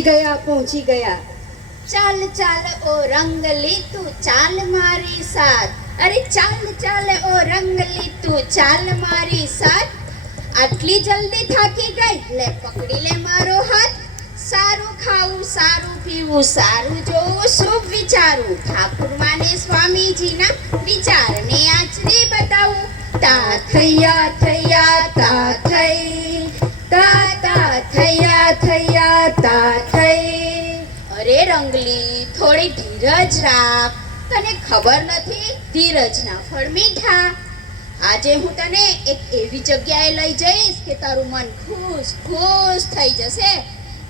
પહોંચી ગયા પહોંચી ગયા. ચાલ ચાલ, ઓ રંગ લીતું ચાલ મારી સાથ. અરે ચાલ ચાલ, ઓ રંગ લીતું ચાલ મારી સાથ. આટલી જલ્દી થાકી ગઈ, લે પકડી લે મારો હાથ. સારું ખાવું, સારું પીવું, સારું જોવું, શુભ વિચારું. ઠાકુર માને સ્વામીજીના વિચારને આચરી બતાવું. તા થૈયા થૈયા, તા થઈ. તા તા, થૈયા થૈયા, તા, થઈ. અરે રંગલી, થોડી ધીરજ રાખ. તને ખબર નથી? ધીરજના ફળ મીઠા. આજે હું તને એક એવી જગ્યાએ લઈ જઈશ કે તારું મન ખુશ ખુશ થઈ જશે.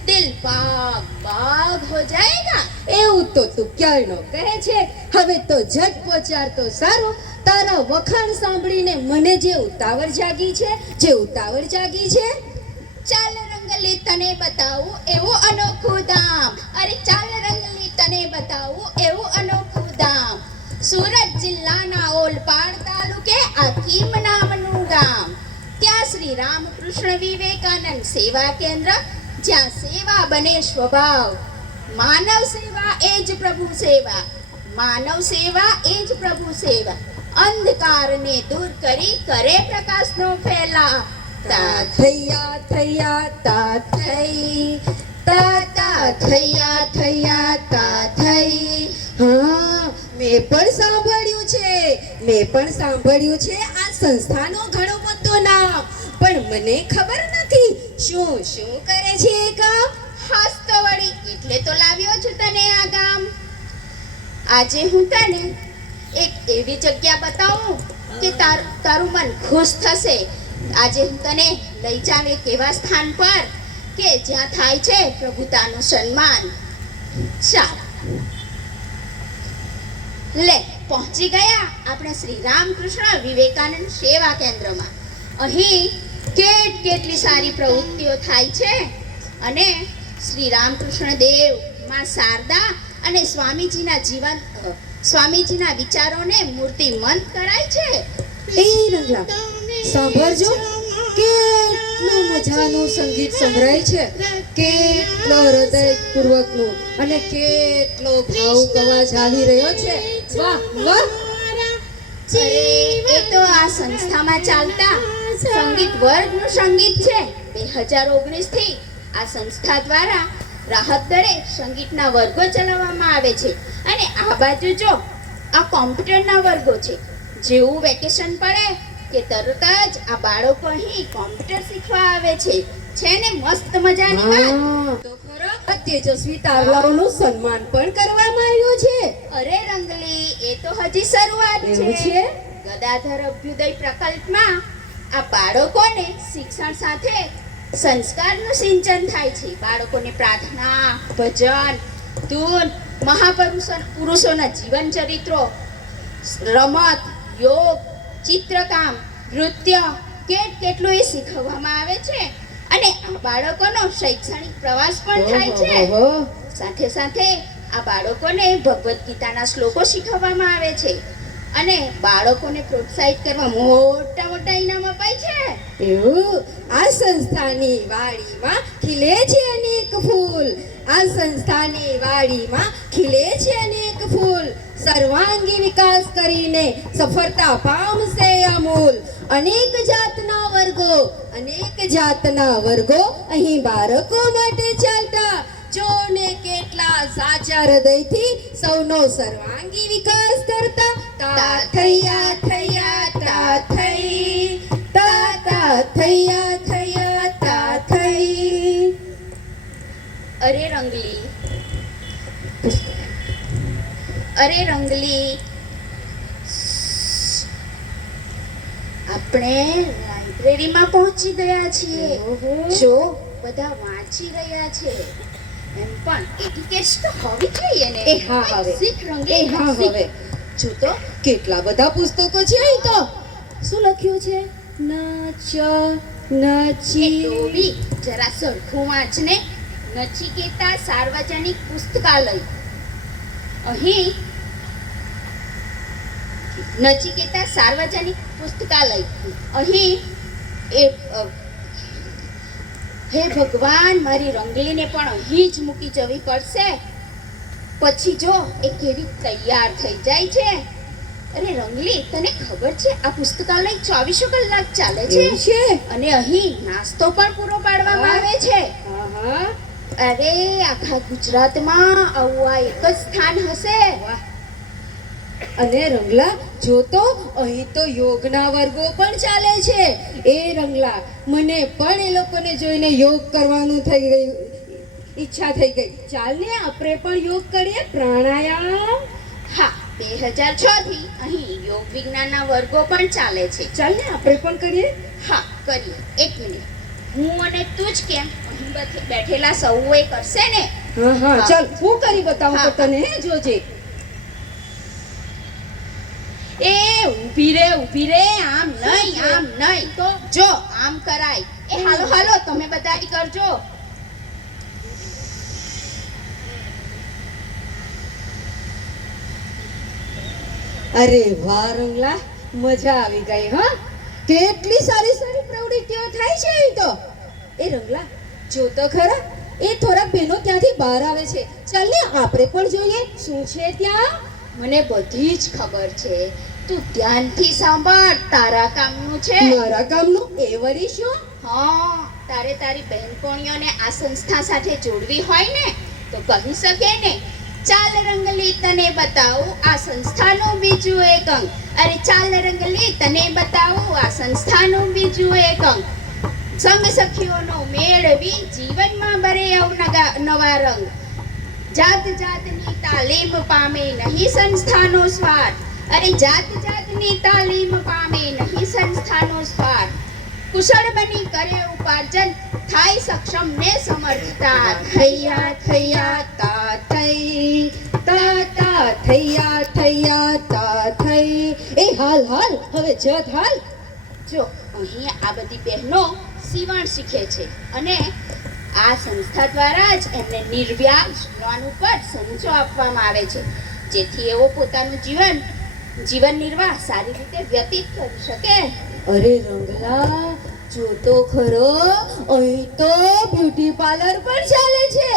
દિલ બાગ બાગ હો જાયેગા. એવું તો તું ક્યારનો કહે છે? હવે તો ઝટ પહોંચાર તો સારું. તારા વખાણ સાંભળીને મને જે ઉતાવળ જાગી છે, જે ઉતાવળ જાગી છે રંગલી તને બતાવું એવું અનોખું ધામ. અરે ચાલ રંગલી તને બતાવું એવું અનોખું ધામ. સુરત જિલ્લાના ઓલપાડ તાલુકે આકીમ નામનું ગામ. ત્યાં શ્રી રામકૃષ્ણ વિવેકાનંદ સેવા કેન્દ્ર, જ્યાં સેવા બને સ્વભાવ. માનવ સેવા એ જ પ્રભુ સેવા. માનવ સેવા એ જ પ્રભુ સેવા. અંધકારને દૂર કરી કરે પ્રકાશનો ફેલા. તા થૈયા થૈયા તા થઈ તા તા હા મેં પણ સાંભળ્યું છે મેં પણ સાંભળ્યું છે આ સંસ્થાનો ઘણો બધો નામ પણ મને ખબર નથી શું શું કરે છે એ કામ હાસ એટલે તો લાવ્યો છું તને આ ગામ। આજે હું તને એક એવી જગ્યા બતાવું કે તારું તારું મન ખુશ થશે આજે હું તને લઈ જાવ એક સ્થાન પર કે જ્યાં થાય છે પ્રભુતાનું સન્માન. ચાલ લે, પહોંચી ગયા આપણે શ્રી રામકૃષ્ણ વિવેકાનંદ સેવા કેન્દ્રમાં. અહીં કેટ કેટલી સારી પ્રવૃત્તિઓ થાય છે અને શ્રી રામકૃષ્ણ દેવ, માં શારદા અને સ્વામીજીના જીવન સ્વામીજીના વિચારોને મૂર્તિમંત કરાય છે. એ રંગલા. સાંભળજો કેટલું મજાનું સંગીત સંભળાય છે કેટલો હૃદયપૂર્વકનું અને કેટલો ભાવ કવા આવી રહ્યો છે. વાહ વાહ. એ તો આ સંસ્થામાં ચાલતા સંગીત વર્ગનું સંગીત છે. બે હજાર ઓગણીસથી આ સંસ્થા દ્વારા રાહત દરે સંગીતના વર્ગો ચલાવવામાં આવે છે. અને આ બાજુ જો આ કોમ્પ્યુટરના વર્ગો છે. જેવું વેકેશન પડે કે તરત જ આ બાળકો અહીં કોમ્પ્યુટર શીખવા આવે છે. છે ને મસ્ત મજાની વાત. તો ખરો તેજસ્વી તારલાઓનું સન્માન પણ કરવામાં આવ્યું છે. અરે રંગલી એ તો હજી શરૂઆત છે. ગદાધર અભ્યુદય પ્રકલ્પમાં આ બાળકોને શિક્ષણ સાથે સંસ્કારનું સિંચન થાય છે. બાળકોને પ્રાર્થના ભજન ધૂન મહાપુરુષો પુરુષોના જીવન ચરિત્રો રમત યોગ ચિત્રકામ નૃત્ય કેટ કેટલું એ શીખવવામાં આવે છે? અને આ બાળકોનો શૈક્ષણિક પ્રવાસ પણ થાય છે. સાથે સાથે આ બાળકોને ભગવદ્ ગીતાના શ્લોકો શીખવવામાં આવે છે. અને બાળકોને પ્રોત્સાહિત કરવા મોટા મોટા ઇનામ અપાય છે. એવું? આ સંસ્થાની વાડીમાં ખીલે છે અનેક ફૂલ. આ સંસ્થાની વાડીમાં ખીલે છે અનેક ફૂલ. સર્વાંગી વિકાસ કરીને સફળતા પામશે અમૂલ. અનેક જાતના વર્ગો, અનેક જાતના વર્ગો અહીં બાળકો માટે ચાલતા. જોને કેટલા સાચા હૃદયથી સૌનો સર્વાંગી વિકાસ કરતા. થૈયા થૈયા. અરે રંગલી. આપણે લાઇબ્રેરીમાં પહોંચી ગયા છીએ. જો બધા વાંચી રહ્યા છે. એમ પણ એટિકેટ્સ તો હોવી જોઈએ ને. એ હા હવે. શીખ રંગે એ હા હવે. જો તો કેટલા બધા પુસ્તકો છે અહીં તો. શું લખ્યું છે? ન ચ નાચી ડોબી જરા સરખું વાંચને. નચિકેતા સાર્વજનિક પુસ્તકાલય. અહીં નચિકેતા સાર્વજનિક પુસ્તકાલય. અહીં એ હે ભગવાન મારી રંગલીને પણ અહીં જ મૂકી જવી પડશે. પછી જો એ કેવી તૈયાર થઈ જાય છે. અરે રંગલી તને ખબર છે આ પુસ્તકાલય ચોવીસો કલાક ચાલે છે? અને અહીં નાસ્તો પણ પૂરો પાડવામાં આવે છે. અરે આખા ગુજરાતમાં આવું આ એક જ સ્થાન હશે. અને રંગલા જો તો અહીં તો યોગના વર્ગો પણ ચાલે છે. એ રંગલા મને પણ એ લોકોને જોઈને યોગ કરવાનું થઈ ગયું ઈચ્છા થઈ ગઈ. ચાલ ને આપણે પણ યોગ કરીએ. પ્રાણાયામ. હા. બે હજાર છ થી અહીં યોગ વિજ્ઞાનના વર્ગો પણ ચાલે છે. ચાલ ને આપણે પણ કરીએ. હા કરીએ. એક મિનિટ. હું અને તું જ કેમ? અહીં બેઠેલા બેઠેલા સૌએ કરશે ને? હા હા. ચાલ હું કરી બતાવું. તને જોજે. એ ઊભી રે ઊભી રે આમ નહીં આમ નહીં. તો જો આમ કરાય. એ હાલો હાલો તમે બધા કરજો. અરે વાહ રંગલા મજા આવી ગઈ હા. કેટલી સારી સારી પ્રવૃત્તિઓ થાય છે અહીં તો. એ રંગલા જો તો ખરા એ થોડાક બહેનો ત્યાંથી બહાર આવે છે? ચાલ ને આપણે પણ જોઈએ શું છે ત્યાં? મને બધી જ ખબર છે. તું ધ્યાનથી સાંભળ તારા કામનું છે. મારા કામનું? એ વરી શું? હા તારે તારી બહેનપણીઓને આ સંસ્થા સાથે જોડવી હોય ને તો કહી શકે ને. ચાલ રંગલી તને બતાવું આ સંસ્થાનું બીજું એક અંગ. અરે ચાલ રંગલી તને બતાવું આ સંસ્થાનું બીજું એક અંગ. સંગ સખીઓનો મેળવી જીવનમાં ભરે અવનગા નવા રંગ. જાત જાતની તાલીમ પામે નહીં સંસ્થાનો સ્વાર્થ. અરે જાત જાતની તાલીમ પામે નહીં સંસ્થાનો સ્વાર્થ કુશળ બની કરે ઉપાર્જન, થાય સક્ષમ ને સમર્થતા. થૈયા થૈયા, તા, થઈ. તા તા, થૈયા થૈયા, તા, થઈ. એ હાલ હાલ, હવે જત હાલ. જો, અહીં આ બધી બહેનો સીવણ શીખે છે અને આ સંસ્થા દ્વારા જ એમને નિર્વ્યાજ લોન ઉપર સંચો આપવામાં આવે છે. જેથી એઓ પોતાનું જીવન જીવન નિર્વાહ સારી રીતે વ્યતીત કરી શકે. અરે રંગલા જો તો ખરો અહીં તો બ્યુટી પાર્લર પણ ચાલે છે.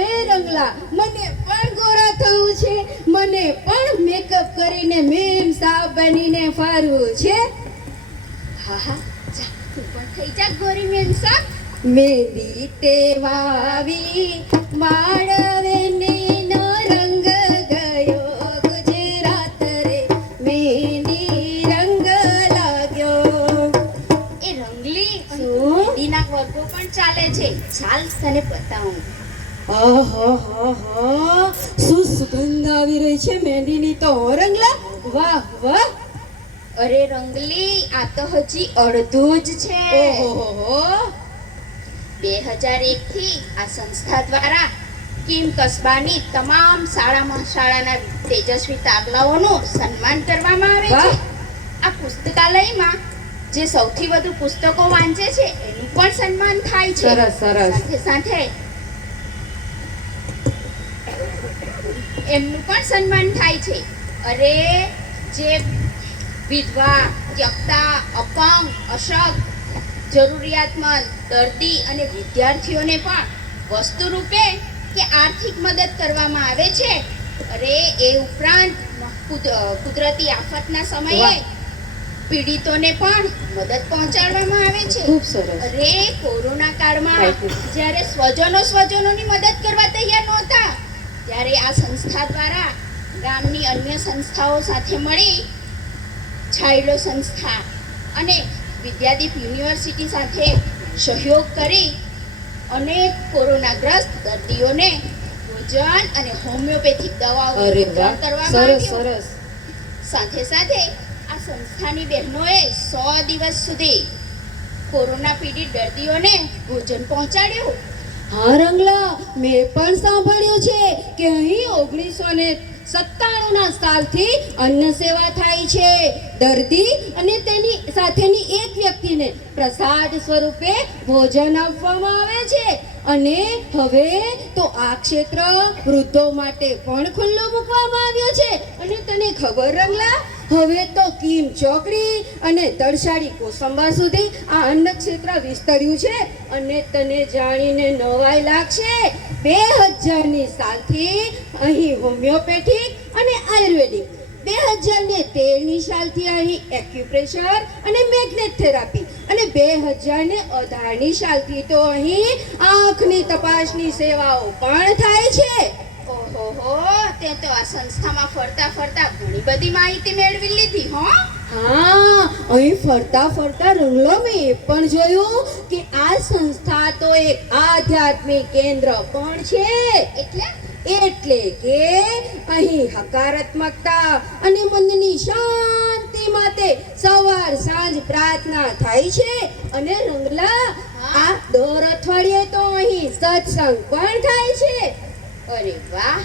એ રંગલા મને પણ ગોરા થવું છે. મને પણ મેકઅપ કરીને મેમ સાહેબ બનીને ફારવું છે. હા હા જા તું પણ થઈ જા ગોરી મેમ સાહેબ મેંદી તે વાવી માળવે નો ચાલ તને બતાવું આહાહાહા, શું સુગંધ આવી રહી છે મહેંદીની? તો રંગલા. વાહ વાહ. અરે રંગલી આ તો હજી અડધું જ છે. ઓહોહોહો. બે હજાર એક થી આ સંસ્થા દ્વારા કિમ કસ્બાની તમામ શાળામાં શાળાના તેજસ્વી તાગલાઓનું સન્માન કરવામાં આવે છે. આ પુસ્તકાલયમાં જે સૌથી વધુ પુસ્તકો વાંચે છે એનું પણ સન્માન થાય છે સરસ, સરસ. સાથે એમનું પણ સન્માન થાય છે અરે જે વિધવા ત્યક્તા અપંગ અશક જરૂરિયાતમંદ દર્દી અને વિદ્યાર્થીઓને પણ વસ્તુ રૂપે કે આર્થિક મદદ કરવામાં આવે છે અરે એ ઉપરાંત કુદ- કુદરતી આફતના સમયે. પીડિતોને પણ મદદ પહોંચાડવામાં આવે છે. ખૂબ સરસ. અરે કોરોના કાળમાં જ્યારે સ્વજનો સ્વજનોની મદદ કરવા તૈયાર નહોતા ત્યારે આ સંસ્થા દ્વારા ગામની અન્ય સંસ્થાઓ સાથે મળી છાયડો સંસ્થા અને વિદ્યાદીપ યુનિવર્સિટી સાથે સહયોગ કરી અનેક કોરોનાગ્રસ્ત દર્દીઓને ભોજન અને હોમિયોપેથિક દવાઓ અરે કરવામાં સરસ સરસ. સાથે સાથે સંસ્થાની બહેનોએ સો દિવસ સુધી કોરોના પીડિત દર્દીઓને ભોજન પહોંચાડ્યું. હા, રંગલા, મેં પણ સાંભળ્યું છે કે અહીં ઓગણીસો ને સત્તાણુંના સાલથી અન્ન સેવા થાય છે. દર્દી અને તેની સાથેની એક વ્યક્તિને પ્રસાદ સ્વરૂપે ભોજન આપવામાં આવે છે. અને હવે તો આ ક્ષેત્ર વૃદ્ધો માટે પણ ખુલ્લો મૂકવામાં આવ્યો છે. અને તને ખબર રંગલા, હવે તો કીમ ચોકડી અને તળસાડી કોસંબા સુધી આ અન્ન ક્ષેત્ર વિસ્તર્યું છે. અને તને જાણીને નવાઈ લાગશે, બે હજારની સાલથી અહીં હોમિયોપેથિક અને આયુર્વેદિક, બે હજારને તેરની સાલથી અહીં એક્યુપ્રેશર અને મેગ્નેટ થેરાપી અને બે હજાર ને અઢારની સાલથી તો અહીં આંખની તપાસની સેવાઓ પણ થાય છે. ઓહોહો તે તો આ સંસ્થામાં ફરતા ફરતા ઘણી બધી માહિતી મેળવી લીધી હો. હા અહીં ફરતા ફરતા રંગલો મેં એ પણ જોયું કે આ સંસ્થા તો એક આધ્યાત્મિક કેન્દ્ર પણ છે. એટલે? એટલે કે અહીં હકારાત્મકતા અને મનની શાંતિ માટે સવાર સાંજ પ્રાર્થના થાય છે અને રંગલા આ દર અઠવાડિયે તો અહીં સત્સંગ પણ થાય છે. અરે વાહ,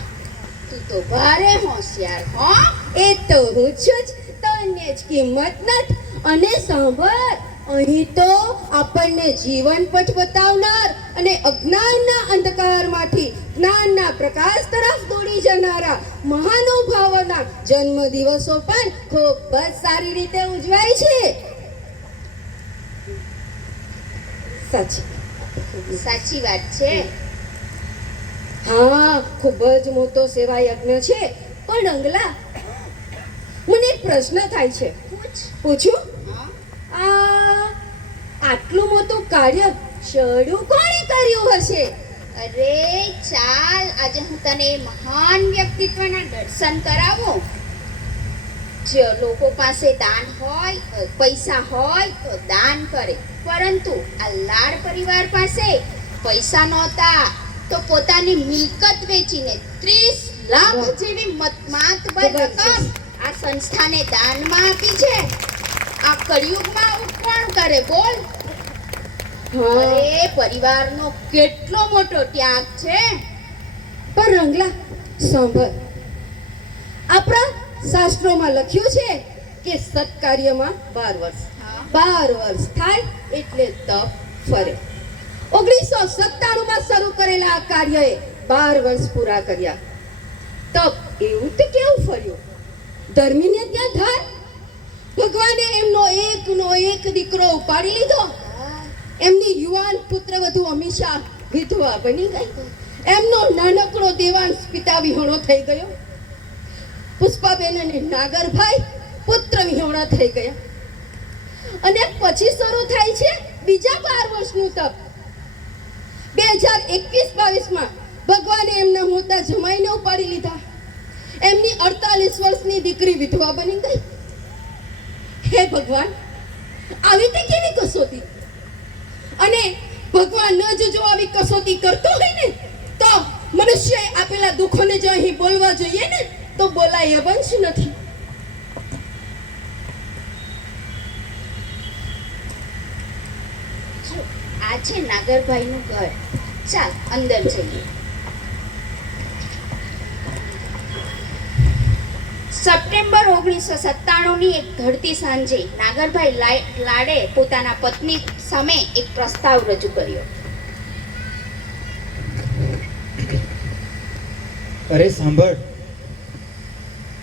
તું તો ભારે હોશિયાર, હો. એ તો હું છું જ, તને જ કિંમત નથી. અને સાંભળ, અહીં તો આપણને જીવન પથ બતાવનાર અને અજ્ઞાનના અંધકારમાંથી જ્ઞાનના પ્રકાશ તરફ દોડી જનારા મહાનુભાવોના જન્મ દિવસો પણ ખૂબ જ સારી રીતે ઉજવાય છે. સાચી. સાચી વાત છે. હા ખૂબ જ મોટો સેવા યજ્ઞ છે. પણ અંગલા મને એક પ્રશ્ન થાય છે. પૂછું. આ આટલું મોટું કાર્ય શરૂ કોણે કર્યું હશે? અરે ચાલ આજે હું તને મહાન વ્યક્તિત્વના દર્શન કરાવું. જે લોકો પાસે દાન હોય પૈસા હોય તો દાન કરે. પરંતુ આ લાડ પરિવાર પાસે પૈસા નહોતા તો પોતાની મિલકત વેચીને ત્રીસ લાખ. જેવી મત- માતબર રકમ આ સંસ્થાને દાનમાં આપી છે. આ કળિયુગમાં કોણ કરે બોલ? અરે પરિવારનો કેટલો મોટો ત્યાગ છે. પણ રંગલા સાંભળ. આપણા શાસ્ત્રોમાં લખ્યું છે કે સત્કાર્યમાં બાર વર્ષ. બાર વર્ષ થાય એટલે તપ ફરે. ઓગણીસો સત્તાણુંમાં શરૂ કરેલા આ કાર્યએ બાર વર્ષ પૂરા કર્યા. તપ એવું તો કેવું ફર્યું? ધર્મીને ત્યાં ધાર. ભગવાને એમનો એકનો એક દીકરો ઉપાડી લીધો. એમની યુવાન પુત્રવધુ અમીષા વિધવા બની ગઈ. એમનો નાનકડો દેવાંશ પિતા વિહોણો થઈ ગયો. પુષ્પાબેન અને નાગરભાઈ પુત્ર વિહોણા થઈ ગયા. અને પછી શરૂ થાય છે બીજા બાર વર્ષનું તપ. બે હજાર એકવીસ બાવીસમાં ભગવાને એમના મોટા જમાઈને ઉપાડી લીધા. એમની અડતાલીસ વર્ષની દીકરી વિધવા બની ગઈ. હે ભગવાન, આવી તે કેવી કસોટી? અને ભગવાન જ જો આવી કસોટી કરતો હોય ને, તો મનુષ્ય આપેલા દુઃખોને જો અહીં બોલવા જોઈએ ને, તો બોલાય વંશ નથી. આ છે નાગરભાઈનું ઘર. ચાલ, અંદર જઈએ. સપ્ટેમ્બર ઓગણીસો સત્તાણુંની એક ધરતી સાંજે નાગરભાઈ લાડે પોતાના પત્ની સામે એક પ્રસ્તાવ રજૂ કર્યો. અરે સાંભળ.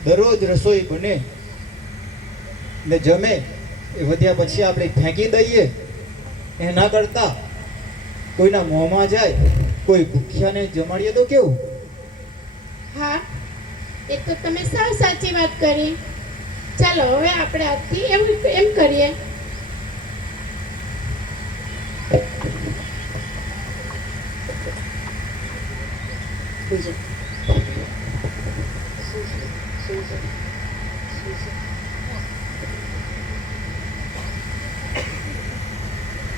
દરરોજ રસોઈ બને ને જમે એ વધ્યા પછી આપણે ફેંકી દઈએ. એના કરતા કોઈના મોંમાં જાય કોઈ ભૂખ્યાને જમાડીએ તો કેવું? હા એ તો તમે સાવ સાચી વાત કરી. ચાલો હવે આપણે આજથી એમ એમ કરીએ.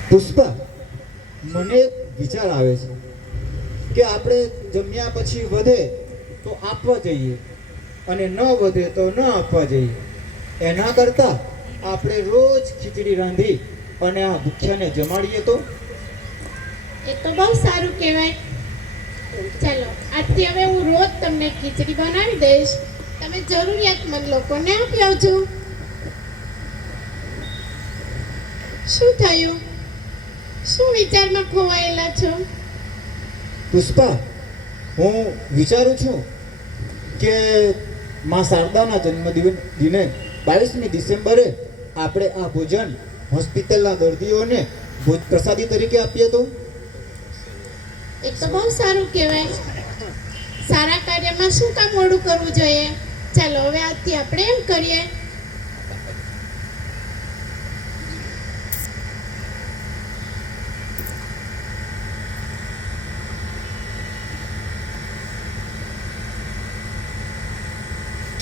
પુષ્પા મને એક વિચાર આવે છે કે આપણે જમ્યા પછી વધે તો આપવા જઈએ. અને ન વધે તો ન આપવા જોઈએ. એના કરતાં આપણે રોજ ખીચડી રાંધી અને આ ભૂખ્યાને જમાડીએ તો? એ તો બહુ સારું કહેવાય. ચાલો આજથી હવે હું રોજ તમને ખીચડી બનાવી દઈશ. તમે જરૂરિયાતમંદ લોકોને આપી આવજો. શું થયું? શું વિચારમાં ખોવાયેલા છો? પુષ્પા હું વિચારું છું કે માં શારદાના જન્મદિવસ દિને બાવીસમી ડિસેમ્બરે આપણે આ ભોજન હોસ્પિટલના દર્દીઓને ભોજ પ્રસાદી તરીકે આપીએ તો? એ તો બહુ સારું કહેવાય. સારા કાર્યમાં શું કામ મોડું કરવું જોઈએ? ચાલો, હવે આજથી આપણે એમ કરીએ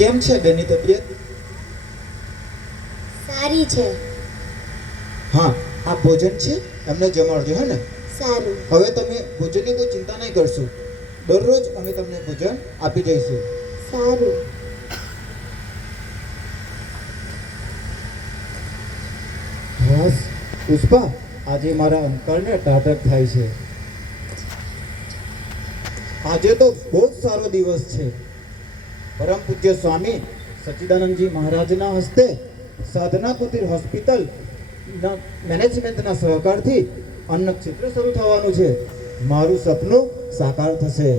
કેમ છે બેની તબિયત? સારી છે. હા આ ભોજન છે? તમને જમાડજો હે ને? સારું. હવે તમે ભોજનની કોઈ ચિંતા નહીં કરશો. દરરોજ અમે તમને ભોજન આપી દઈશું. સારું. બસ પુષ્પા આજે મારા અંકલને ટાટક થાય છે. આજે તો બહુ જ સારો દિવસ છે. પરમ પૂજ્ય સ્વામી સચ્ચિદાનંદજી મહારાજના હસ્તે સાધના કુટીર હોસ્પિટલ મેનેજમેન્ટના સહકારથી અન્ન ક્ષેત્ર શરૂ થવાનું છે. મારું સપનું સાકાર થશે.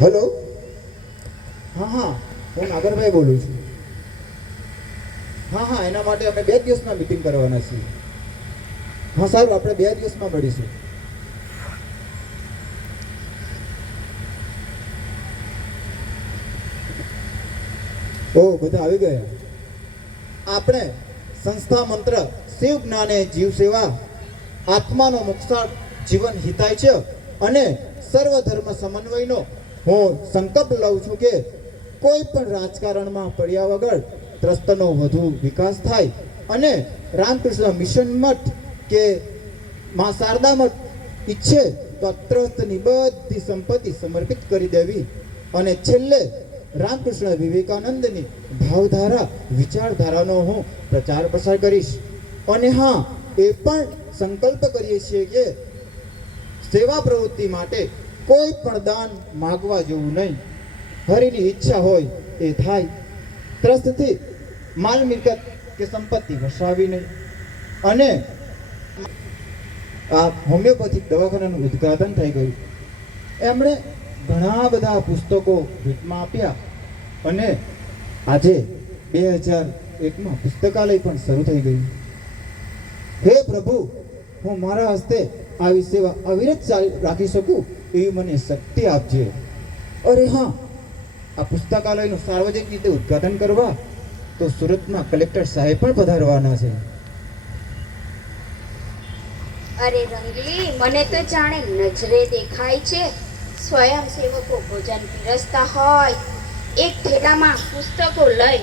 હેલો હા હા. હું નાગરભાઈ બોલું છું. હા હા. એના માટે અમે બે દિવસમાં મિટિંગ કરવાના છીએ. હા, સારું. આપણે બે દિવસમાં મળીશું. ઓ, બધા આવી ગયા. આપણે સંસ્થા મંત્ર શિવ જ્ઞાને જીવ સેવા, આત્માનો મોક્ષાર્થ જીવન હિતાય છે અને સર્વ ધર્મ સમન્વયનો હું સંકલ્પ લઉં છું કે કોઈ પણ રાજકારણમાં પડ્યા વગર ત્રસ્તનો વધુ વિકાસ થાય અને રામકૃષ્ણ મિશન મઠ કે મા શારદા મઠ ઈચ્છે તો ત્રસ્તની બધી સંપત્તિ સમર્પિત કરી દેવી અને છેલ્લે રામકૃષ્ણ વિવેકાનંદની ભાવધારા, વિચારધારાનો હું પ્રચાર પ્રસાર કરીશ. અને હા, એ પણ સંકલ્પ કરીએ છીએ કે સેવા પ્રવૃત્તિ માટે કોઈ પણ દાન માગવા જેવું નહીં. હરિની ઈચ્છા હોય એ થાય. ત્રસ્તથી માલ મિલકત કે સંપત્તિ વસાવી નહીં. અને આ હોમિયોપેથિક દવાખાનાનું ઉદ્ઘાટન થઈ ગયું. એમણે ઘણા બધા પુસ્તકો ભેટમાં આપ્યા અને આજે બે હજાર એકમાં પુસ્તકાલય પણ શરૂ થઈ ગયું. હે પ્રભુ, હું મારા હસ્તે આવી સેવા અવિરત રાખી શકું એવી મને શક્તિ આપજે. અરે હા, આ પુસ્તકાલયનું સાર્વજનિક રીતે ઉદ્ઘાટન કરવા તો સુરતમાં કલેક્ટર સાહેબ પણ પધારવાના છે. અરે રંગલી, મને તો જાણે નજરે દેખાય છે સ્વયંસેવકો ભોજન પીરસતા હોય, એક ઠેલામાં પુસ્તકો લઈ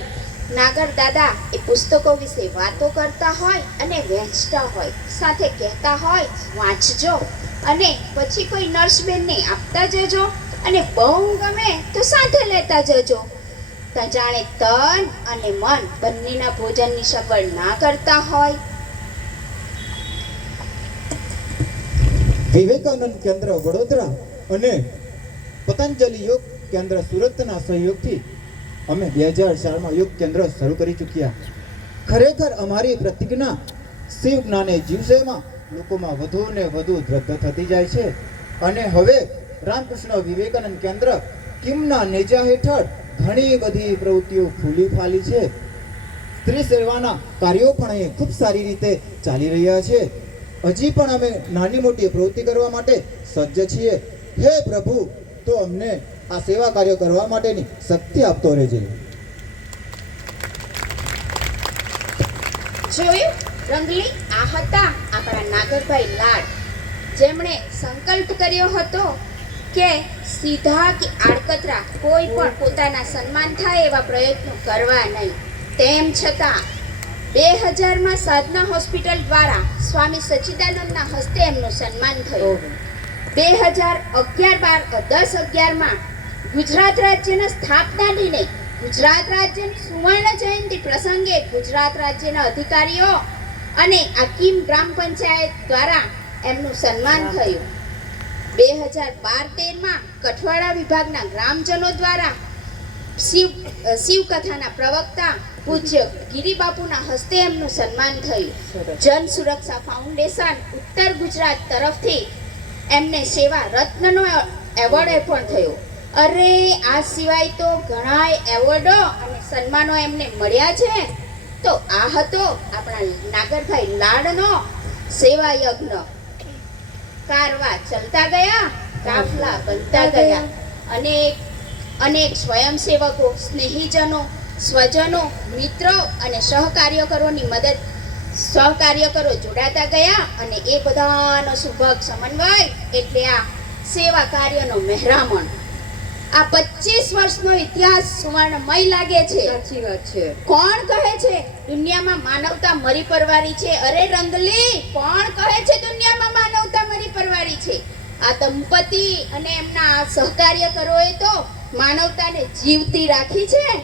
નાગર દાદા એ પુસ્તકો વિશે વાતો કરતા હોય અને વહેંચતા હોય, સાથે કહેતા હોય, વાંચજો. અને પછી કોઈ નર્સબેનને આપતા જજો અને બહુ ગમે તો સાથે લેતા જજો. જાણે તન અને મન બંનેના ભોજનની સગવડ ના કરતા હોય. વિવેકાનંદ કેન્દ્ર વડોદરા. અને પતંજલિ યોગ કેન્દ્ર સુરતના સહયોગથી અમે બે હજાર ચારમાં યોગ કેન્દ્ર શરૂ કરી ચૂક્યા. ખરેખર અમારી પ્રતિજ્ઞા શિવ જ્ઞાને જીવસેમાં લોકોમાં વધુ ને વધુ દ્રદ્ધ થતી જાય છે. અને હવે રામકૃષ્ણ વિવેકાનંદ કેન્દ્ર કિમના નેજા હેઠળ ઘણી બધી પ્રવૃત્તિઓ ફૂલી ફાલી છે. સ્ત્રી સેવાના કાર્યો પણ અહીં ખૂબ સારી રીતે ચાલી રહ્યા છે. હજી પણ અમે નાની મોટી પ્રવૃત્તિ કરવા માટે સજ્જ છીએ. હે પ્રભુ, તો અમને આ સેવા કાર્ય કરવા માટેની શક્તિ આપતો રહેજે. જોયું? રંગલી, આ હતા આપણા નાગરભાઈ લાડ. જેમણે સંકલ્પ કર્યો હતો કે સીધા કે આડકતરા કોઈ પણ પોતાના સન્માન થાય એવા પ્રયત્નો કરવા નહીં. તેમ છતાં, બે હજારમાં સાધના હોસ્પિટલ દ્વારા સ્વામી સચ્ચિદાનંદના હસ્તે એમનું સન્માન થયું. બે હજાર અગિયાર બાર દસ અગિયારમાં ગુજરાત રાજ્યના સ્થાપના દિને ગુજરાત રાજ્યની સુવર્ણ જયંતિ પ્રસંગે ગુજરાત રાજ્યના અધિકારીઓ અને આકીમ ગ્રામ પંચાયત દ્વારા એમનું સન્માન થયું. બે હજાર બાર તેરમાં કઠવાડા વિભાગના ગ્રામજનો દ્વારા શિવ શિવકથાના પ્રવક્તા પૂજ્ય ગિરિબાપુના હસ્તે એમનું સન્માન થયું. જન સુરક્ષા ફાઉન્ડેશન ઉત્તર ગુજરાત તરફથી એમને સેવા રત્નનો એવોર્ડ પણ થયો. અરે આ સિવાય તો ઘણા એવોર્ડો અને સન્માનો એમને મળ્યા છે. તો આ હતો આપણા નાગરભાઈ લાડનો સેવા યજ્ઞ. કારવા ચલતા ગયા કાફલા બનતા ગયા. અનેક અનેક સ્વયંસેવકો સ્નેહીજનો સ્વજનો મિત્રો અને સહકાર્યકરોની મદદ સહકાર્યકરો જોડાતા ગયા અને એ બધાનો સુભગ સમન્વય એટલે આ સેવા કાર્યનો મહેરામણ. આ પચીસ વર્ષનો ઇતિહાસ સુવર્ણમય લાગે છે. સાચી વાત છે. કોણ કહે છે? દુનિયામાં માનવતા મરી પરવારી છે. અરે રંગલી કોણ કહે છે દુનિયામાં માનવતા મરી પરવારી છે? આ દંપતી અને એમના આ સહકાર્યકરોએ તો માનવતાને જીવતી રાખી છે?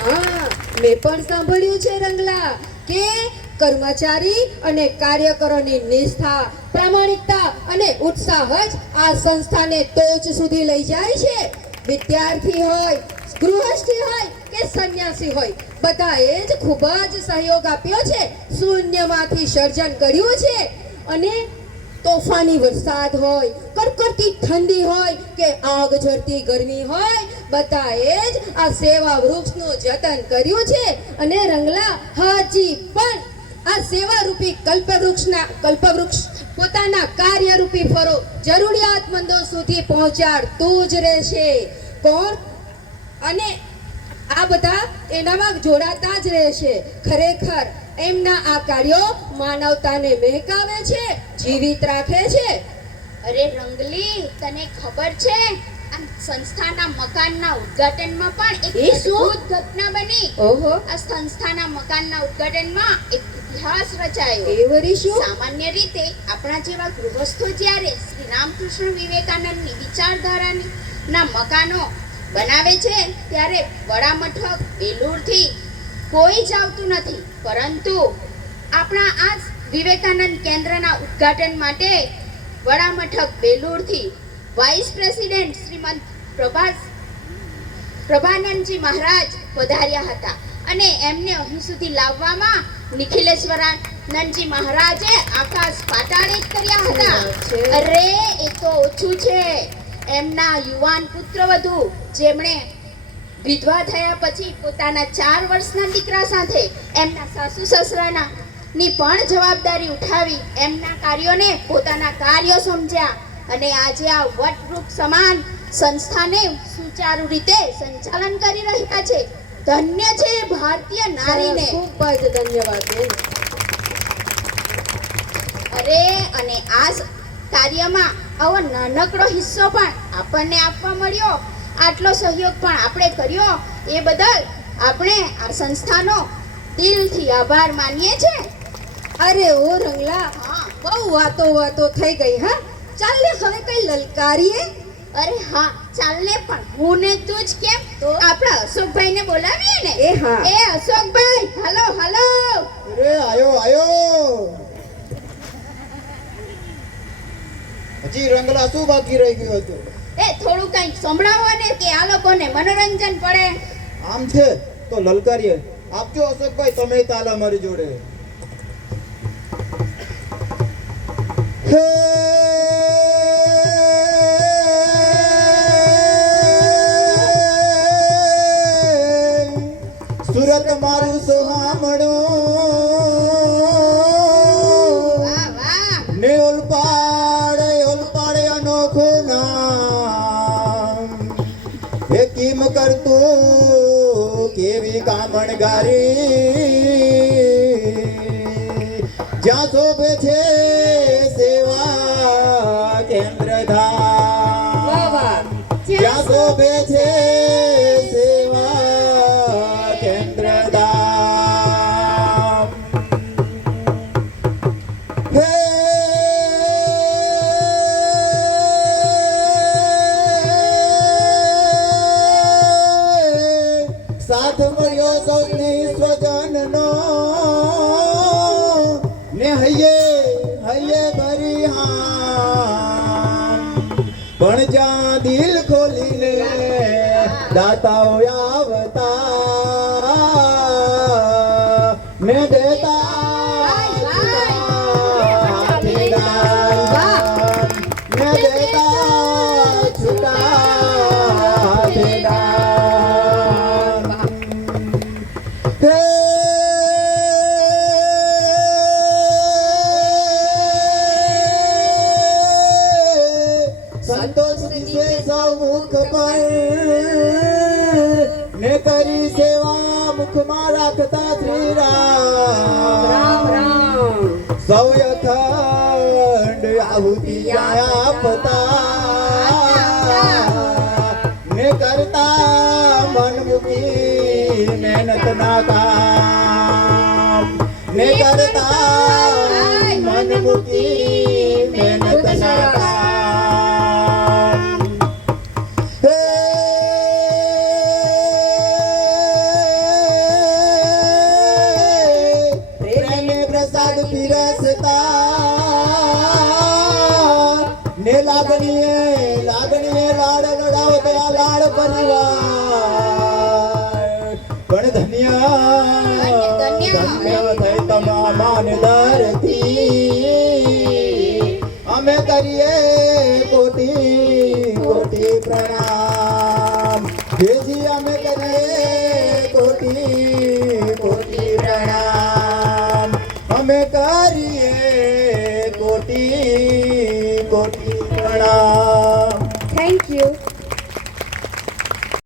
હા. મેં પણ સાંભળ્યું છે રંગલા, કે કર્મચારી અને કાર્યકરોની નિષ્ઠા, પ્રામાણિકતા અને ઉત્સાહ જ આ સંસ્થાને ટોચ સુધી લઈ જાય છે. વિદ્યાર્થી હોય, ગૃહસ્થી હોય કે સંન્યાસી હોય, બધાએ જ ખૂબ જ સહયોગ આપ્યો છે. શૂન્યમાંથી સર્જન કર્યું છે. અને તોફાની વરસાદ હોય, કડકડતી ઠંડી હોય કે આગ ઝરતી ગરમી હોય, બધાએ જ આ સેવા વૃક્ષનું જતન કર્યું છે અને રંગલા હાજી પણ આ સેવારૂપી કલ્પવૃક્ષના, કલ્પવૃક્ષ પોતાના કાર્યરૂપી ફરો જરૂરિયાતમંદો સુધી પહોંચાડતું જ રહેશે. કોણ? અને આ બધા એનામાં જોડાતા જ રહેશે. ખરેખર એમના આ કાર્યો માનવતાને મહેકાવે છે. જીવિત રાખે છે? અરે રંગલી તને ખબર છે આ સંસ્થાના મકાનના ઉદ્ઘાટનમાં પણ એક શું? ઘટના બની. ઓહો. આ સંસ્થાના મકાનના ઉદ્ઘાટનમાં એક ઇતિહાસ રચાયો. એ વળી શું? સામાન્ય રીતે આપણા જેવા ગૃહસ્થો જ્યારે શ્રી રામકૃષ્ણ વિવેકાનંદની વિચારધારાની ના મકાનો બનાવે છે ત્યારે વડામથક બેલુરથી કોઈ જ આવતું નથી. પરંતુ આપણા આ વિવેકાનંદ કેન્દ્રના ઉદ્ઘાટન માટે વડામથક બેલુરથી વાઇસ પ્રેસિડેન્ટ શ્રીમંત પ્રભાસ પ્રભાનંદજી મહારાજ પધાર્યા હતા અને એમને અહીં સુધી લાવવામાં નિખિલેશ્વરાનંદજી મહારાજે આકાશ પાતાળે કર્યા હતા. અરે, એ તો ઓછું છે. એમના યુવાન પુત્રવધુ જેમણે વિધવા થયા પછી પોતાના ચાર વર્ષના દીકરા સાથે એમના સાસુ સસરાના ની પણ જવાબદારી ઉઠાવી એમના કાર્યોને પોતાના કાર્યો સમજ્યા અને આજે આ વટવૃક્ષ સમાન સંસ્થાને સુચારુ રીતે સંચાલન કરી રહ્યા છે. ધન્ય છે ભારતીય નારીને. ખૂબ જ ધન્યવાદ અરે અને આ કાર્યમાં આવો નાનકડો હિસ્સો પણ આપણને આપવા મળ્યો. આટલો સહયોગ પણ આપણે કર્યો. એ બદલ આપણે આ સંસ્થાનો દિલથી આભાર માનીએ છીએ. અરે ઓ રંગલા બહુ વાતો વાતો થઈ ગઈ હા? ચાલ ને હવે કઈ લલકારીએ? અરે હા ચાલ ને પણ. હું ને તું જ કેમ? તો? આપણા અશોકભાઈને બોલાવીએ ને? એ હા. એ અશોકભાઈ હલો હલો. અરે આયો આયો. હજી રંગલા શું બાકી રહી ગયું હતું? એ થોડું કંઈક સંભળાવો ને કે આ લોકોને મનોરંજન પડે. આમ છે? તો લલકારીએ. આપજો અશોકભાઈ તમે તાલા મારી જોડે. સુરત મારું સોહામણો. ને ઓલપાડે ઓલપાડે અનોખો નામ. એ કિમ કરતું કેવી કામણ ગારી જ્યાં શોભે છે કેન્દ્ર ધામ વાહ વાહ જ્યાં શોભે છે આપતા